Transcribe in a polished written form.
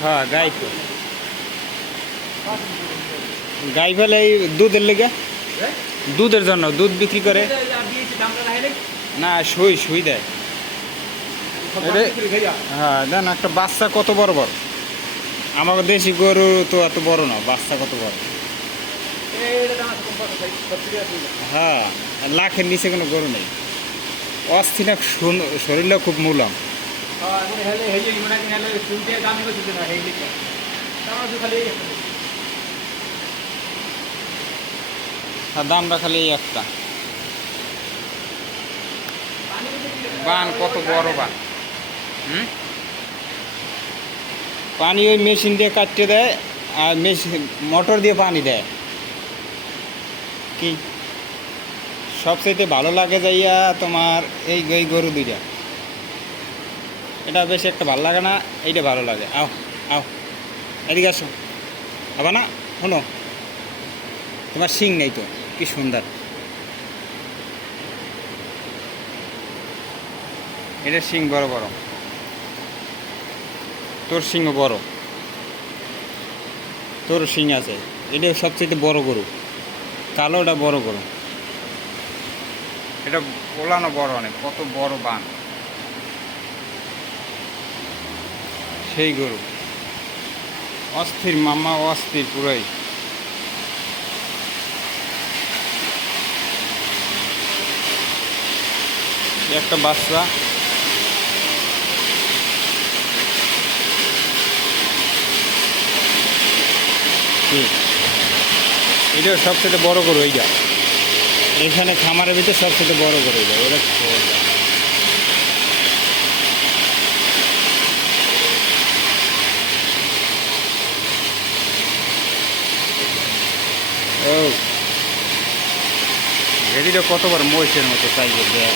হ্যাঁ গাই তো গাই ফেলে এই দুধের লেগে দুধের জন্য দুধ বিক্রি করে না সুই সুই দেয় হ্যাঁ দেন একটা বাচ্চা কত বড় বড় আমাকে দেশি গরু তো এত বড় না বাচ্চা কত বড় হ্যাঁ লাখের নিচে কোনো গরু নেই অস্থির শরীরটা খুব মূলম আর দামটা খালি একটা বান কত বড় বান পানি ওই মেশিন দিয়ে কাটতে দেয় আর মেশিন মোটর দিয়ে পানি দেয় কি সবচেয়ে ভালো লাগে যাইয়া তোমার এই গরু দুইটা এটা বেশি একটা ভালো লাগে না এইটা ভালো লাগে আও আও এদিকে আসো আবার না শোনো তোমার শিং নেই তো কি সুন্দর এটা শিং বড় বড় তোর শিং বড় তোর শিং আছে এটা সবচেয়ে বড় গরু কালোটা বড় গরু এটা ওলানো বড় অনেক কত বড় বান সেই গরু অস্থির মামা অস্থির পুরাই একটা বাচ্চা এটা সবচেয়ে বড় গরু এইটা এখানে খামারের ভিতরে সবচেয়ে বড় গরু এইটা ওটা ও ভেড়িটা কত বড় মহিষের মতো সাইজের দেয়